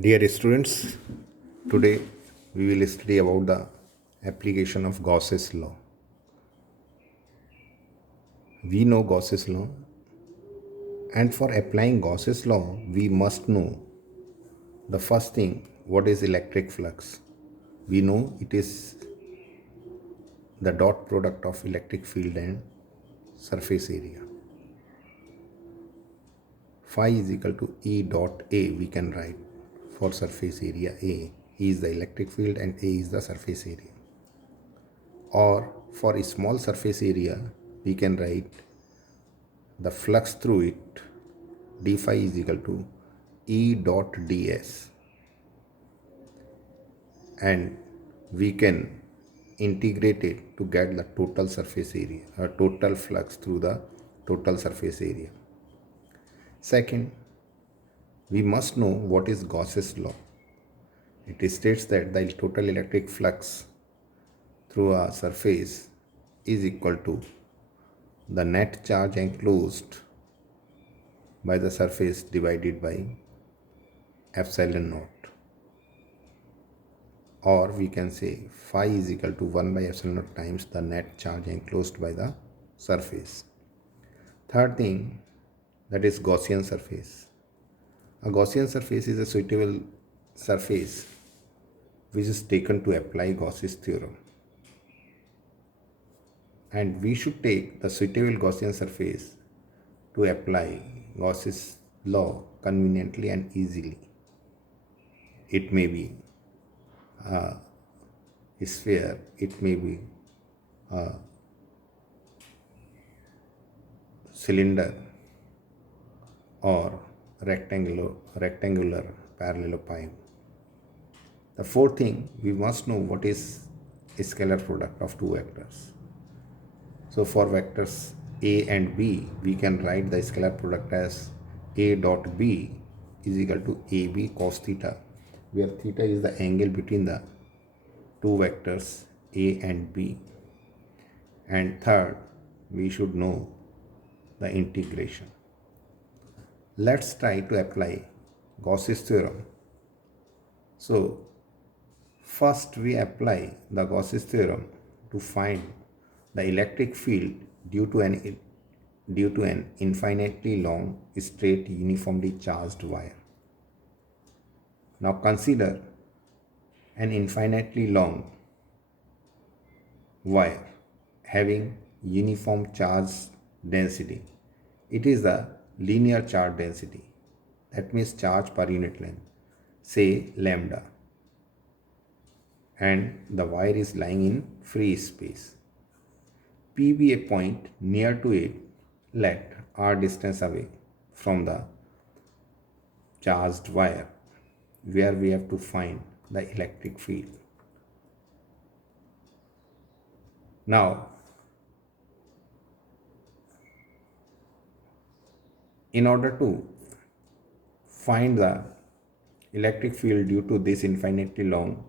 Dear students, today we will study about the application of Gauss's law. We know Gauss's law, and for applying Gauss's law, we must know the first thing, what is electric flux. We know it is the dot product of electric field and surface area. Phi is equal to E dot A, we can write for surface area A. E is the electric field and A is the surface area. Or for a small surface area, we can write the flux through it, d phi is equal to E dot ds, and we can integrate it to get the total surface area or total flux through the total surface area. Second, we must know what is Gauss's law. It states that the total electric flux through a surface is equal to the net charge enclosed by the surface divided by epsilon naught, or we can say phi is equal to 1 by epsilon naught times the net charge enclosed by the surface. Third thing, that is Gaussian surface. A Gaussian surface is a suitable surface which is taken to apply Gauss's theorem, and we should take the suitable Gaussian surface to apply Gauss's law conveniently and easily. It may be a sphere, it may be a cylinder or rectangular parallelepiped. The fourth thing, we must know what is a scalar product of two vectors. So for vectors A and B, we can write the scalar product as A dot B is equal to AB cos theta, where theta is the angle between the two vectors A and B. And third, we should know the integration. Let's try to apply Gauss's theorem. So first we apply the Gauss's theorem to find the electric field due to an infinitely long straight uniformly charged wire. Now consider an infinitely long wire having uniform charge density. It is the linear charge density, that means charge per unit length, say lambda, and the wire is lying in free space. P be a point near to it, let r distance away from the charged wire, where we have to find the electric field. Now, in order to find the electric field due to this infinitely long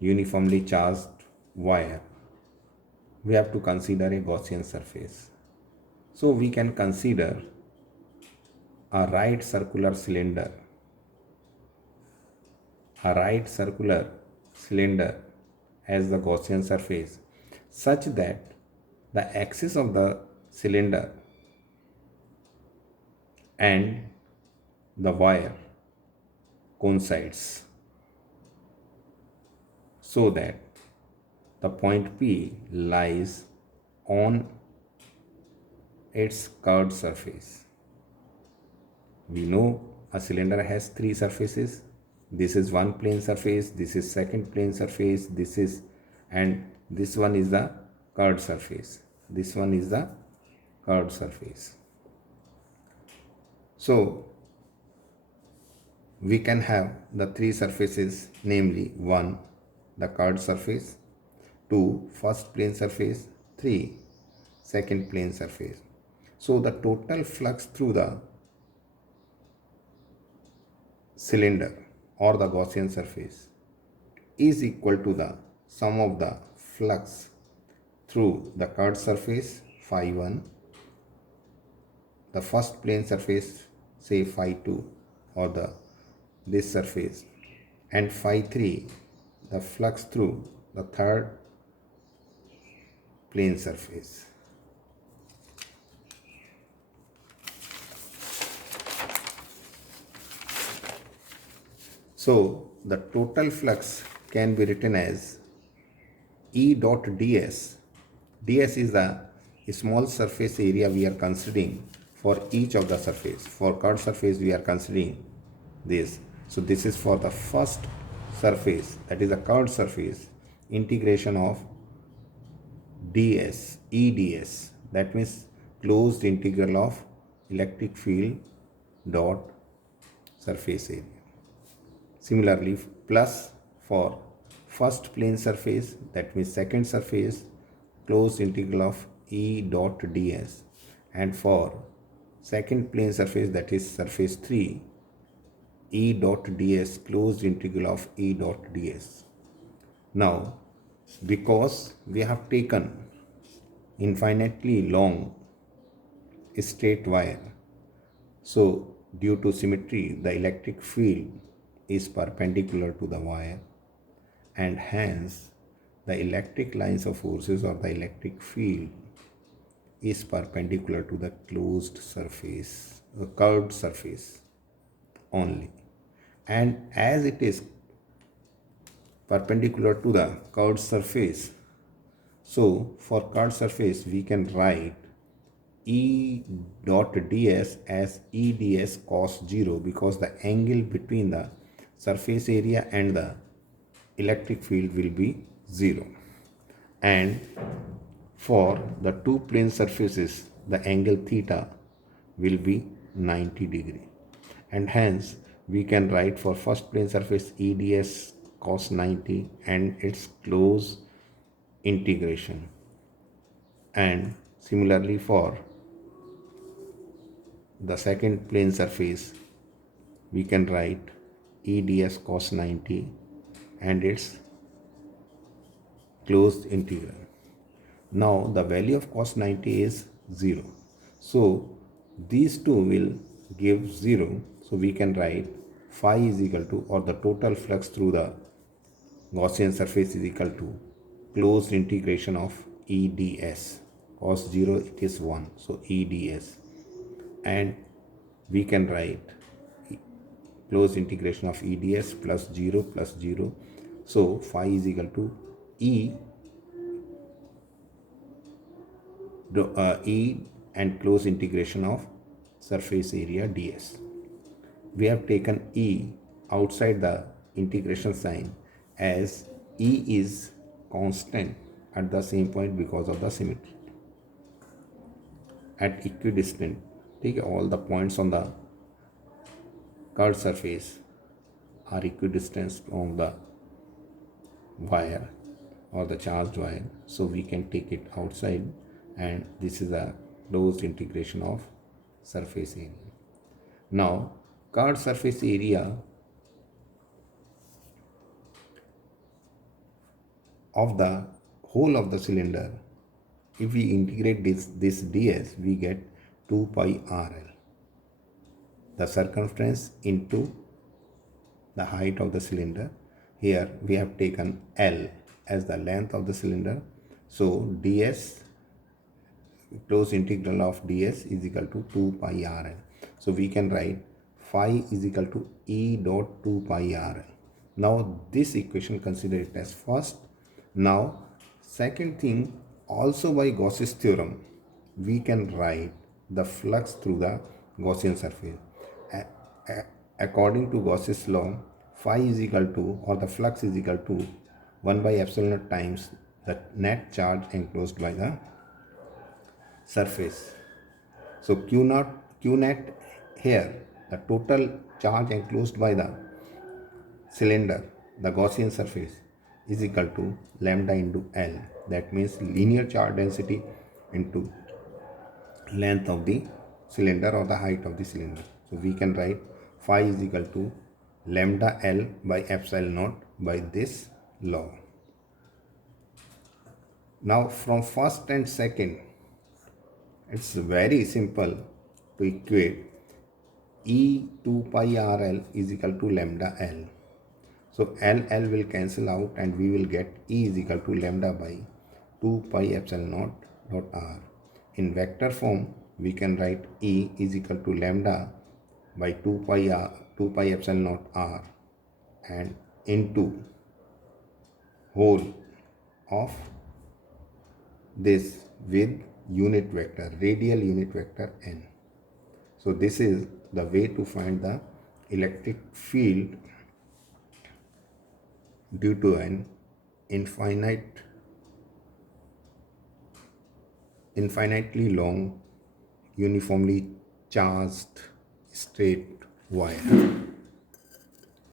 uniformly charged wire, we have to consider a Gaussian surface. So we can consider a right circular cylinder as the Gaussian surface, such that the axis of the cylinder and the wire coincides, so that the point P lies on its curved surface. We know a cylinder has three surfaces. This is one plane surface, this is second plane surface, and this one is the curved surface. This one is the curved surface. So we can have the three surfaces, namely 1, the curved surface, 2, first plane surface, 3, second plane surface. So the total flux through the cylinder or the Gaussian surface is equal to the sum of the flux through the curved surface phi 1, the first plane surface say phi 2, or the this surface, and phi 3 the flux through the third plane surface. So the total flux can be written as E dot ds. ds is the small surface area we are considering for each of the surface. For curved surface we are considering this. So this is for the first surface, that is a curved surface, integration of ds, eds, that means closed integral of electric field dot surface area. Similarly, plus for first plane surface, that means second surface, closed integral of E dot ds, and for second plane surface, that is surface 3, E dot ds, closed integral of E dot ds. Now, because we have taken infinitely long straight wire, so due to symmetry, the electric field is perpendicular to the wire, and hence the electric lines of forces or the electric field is perpendicular to the closed surface, the curved surface only. And as it is perpendicular to the curved surface, so for curved surface we can write E dot ds as eds cos 0, because the angle between the surface area and the electric field will be 0. And for the two plane surfaces, the angle theta will be 90 degree. And hence we can write for first plane surface eds cos 90 and its close integration. And similarly for the second plane surface, we can write eds cos 90 and its closed integral. Now the value of cos 90 is 0. So these two will give 0. So we can write phi is equal to, or the total flux through the Gaussian surface is equal to closed integration of eds. Cos 0 it is 1. So eds. And we can write closed integration of eds plus 0 plus 0. So phi is equal to E and close integration of surface area ds. We have taken E outside the integration sign, as E is constant at the same point because of the symmetry. At equidistant, take all the points on the curved surface are equidistant from the wire or the charged wire, so we can take it outside, and this is a closed integration of surface area. Now curved surface area of the whole of the cylinder, if we integrate this ds, we get 2 pi rl, the circumference into the height of the cylinder. Here we have taken L as the length of the cylinder, so ds, close integral of ds is equal to 2 pi rl. So we can write phi is equal to E dot 2 pi rl. Now this equation, consider it as first. Now second thing, also by Gauss's theorem we can write the flux through the Gaussian surface. According to Gauss's law, phi is equal to, or the flux is equal to 1 by epsilon naught times the net charge enclosed by the surface. So q net here, the total charge enclosed by the cylinder, the Gaussian surface, is equal to lambda into L. That means linear charge density into length of the cylinder or the height of the cylinder. So we can write phi is equal to lambda L by epsilon naught by this law. Now from first and second, it's very simple to equate E 2 pi RL is equal to lambda L. So L will cancel out and we will get E is equal to lambda by 2 pi epsilon naught dot R. In vector form, we can write E is equal to lambda by 2 pi epsilon naught R and into whole of this with unit vector, radial unit vector n. So this is the way to find the electric field due to an infinitely long, uniformly charged straight wire.